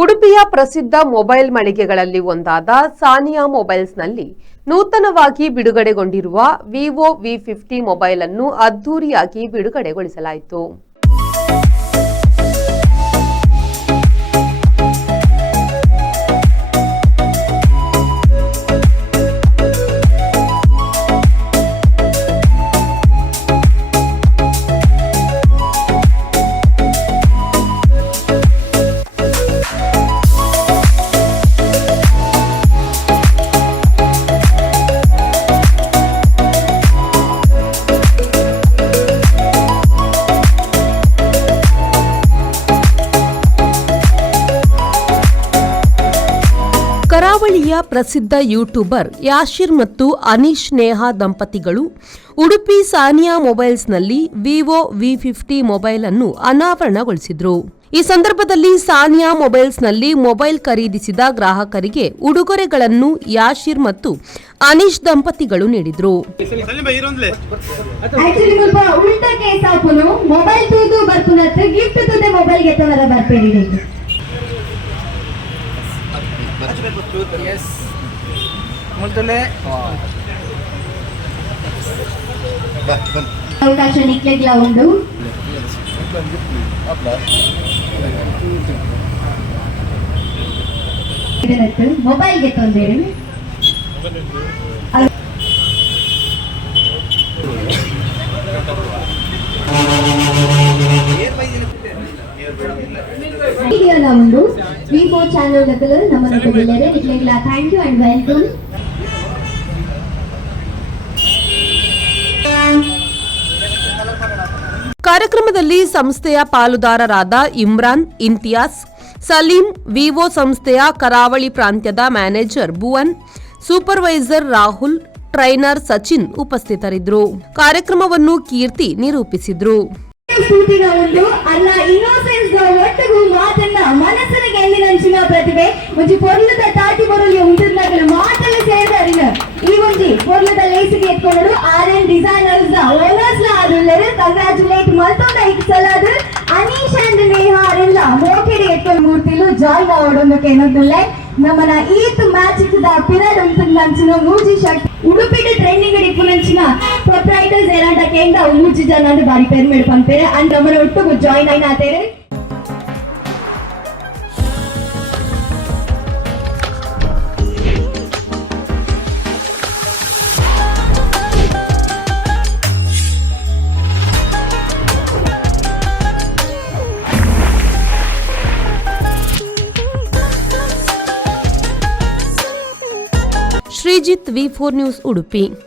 ಉಡುಪಿಯ ಪ್ರಸಿದ್ಧ ಮೊಬೈಲ್ ಮಳಿಗೆಗಳಲ್ಲಿ ಒಂದಾದ ಸಾನಿಯಾ ಮೊಬೈಲ್ಸ್ನಲ್ಲಿ ನೂತನವಾಗಿ ಬಿಡುಗಡೆಗೊಂಡಿರುವ ವಿವೋ ವಿ50 ಮೊಬೈಲ್ ಅನ್ನು ಅದ್ದೂರಿಯಾಗಿ ಬಿಡುಗಡೆಗೊಳಿಸಲಾಯಿತು. ಕರಾವಳಿಯ ಪ್ರಸಿದ್ಧ ಯೂಟ್ಯೂಬರ್ ಯಾಶಿರ್ ಮತ್ತು ಅನೀಶ್ ನೇಹಾ ದಂಪತಿಗಳು ಉಡುಪಿ ಸಾನಿಯಾ ಮೊಬೈಲ್ಸ್ನಲ್ಲಿ ವಿವೋ ವಿ50 ಮೊಬೈಲ್ ಅನ್ನು ಅನಾವರಣಗೊಳಿಸಿದರು. ಈ ಸಂದರ್ಭದಲ್ಲಿ ಸಾನಿಯಾ ಮೊಬೈಲ್ಸ್ನಲ್ಲಿ ಮೊಬೈಲ್ ಖರೀದಿಸಿದ ಗ್ರಾಹಕರಿಗೆ ಉಡುಗೊರೆಗಳನ್ನು ಯಾಶಿರ್ ಮತ್ತು ಅನೀಶ್ ದಂಪತಿಗಳು ನೀಡಿದರು. Yes. Multule. ಅವಕಾಶ ನಿಕ್ಲೆಗ್ಲ ಉಂಡು. ಮೊಬೈಲ್ಗೆ ತೊಂದರೆ ಉಂಡು. ವಿವೋ ಚಾನೆಲ್ ನಮ್ಮನ್ನು ಥ್ಯಾಂಕ್ ಯು ಅಂಡ್ ವೆಲ್ಕಮ್. ಕಾರ್ಯಕ್ರಮದಲ್ಲಿ ಸಂಸ್ಥೆಯ ಪಾಲುದಾರರಾದ ಇಮ್ರಾನ್, ಇಂತಿಯಾಸ್, ಸಲೀಂ, ವಿವೋ ಸಂಸ್ಥೆಯ ಕರಾವಳಿ ಪ್ರಾಂತ್ಯದ manager Bhuvan, supervisor Rahul, trainer Sachin ಉಪಸ್ಥಿತರಿದ್ದರು. ಕಾರ್ಯಕ್ರಮವನ್ನು ಕೀರ್ತಿ ನಿರೂಪಿಸಿದ್ರು. ಅಲ್ಲ ಇನ್ನೋಸೆನ್ಸ್ ಒಟ್ಟಗೂ ಮಾತನ್ನ ಮನಸ್ಸಿನ ಗೆಲ್ಲಿನಂಚಿನ ಪ್ರತಿಭೆ ಒಂಜಿ ಪೊರ್ಲದ ತಾಟಿ ಬರಲಿ ಉಂಟುನಾಗಲ ಮಾತಲ್ಲ ಸೇರಿದ ಈ ಒಂಜಿ ಪೊರ್ಲದ ಲೇಸಿಗೆ ಎತ್ಕೊಂಡು ಆರ್ಎನ್ ಡಿಸೈನರ್ಸ್ ಓನರ್ಸ್ ಆದುಲ್ಲರು ಕಂಗ್ರಾಚುಲೇಟ್ ಮಲ್ತೊಂದ ಇಕ್ಸಲಾದ ಅನೀಶ್ ಅಂಡ್ ನೇಹಾ ಎಲ್ಲ ಮೋಕೆಡೆ ಎತ್ಕೊಂಡು ಮೂರ್ತಿಲು ಜಾಯ್ನ್ ಆವಡೊಂದಕ್ಕೆ ಏನೊಂದುಲ್ಲೆ ನಮ್ಮನ ಈತ್ ಮ್ಯಾಚ್ ಇಕ್ಕದ ಪಿರಡ್ ಉಂಟುನಂಚಿನ ಮೂಜಿ ಶರ್ಟ್ ಉಡುಪಿದ ಟ್ರೈನಿಂಗ್ ಇಪ್ಪುನಂಚಿನ ಪ್ರೊಪ್ರೈಟರ್ಸ್ ಏನಾಂಡ ಕೇಂದ್ರ ಮೂಜಿ ಜನ ಬಾರಿ ಪೇರು ಮೇಡ್ ಪಂಪೇರೆ ಅಂಡ್ ನಮ್ಮನ ಒಟ್ಟು ಜಾಯ್ನ್ ಆಯ್ನ ಆತೇರೆ. ಶ್ರೀಜಿತ್, ವಿ4 ನ್ಯೂಸ್, ಉಡುಪಿ.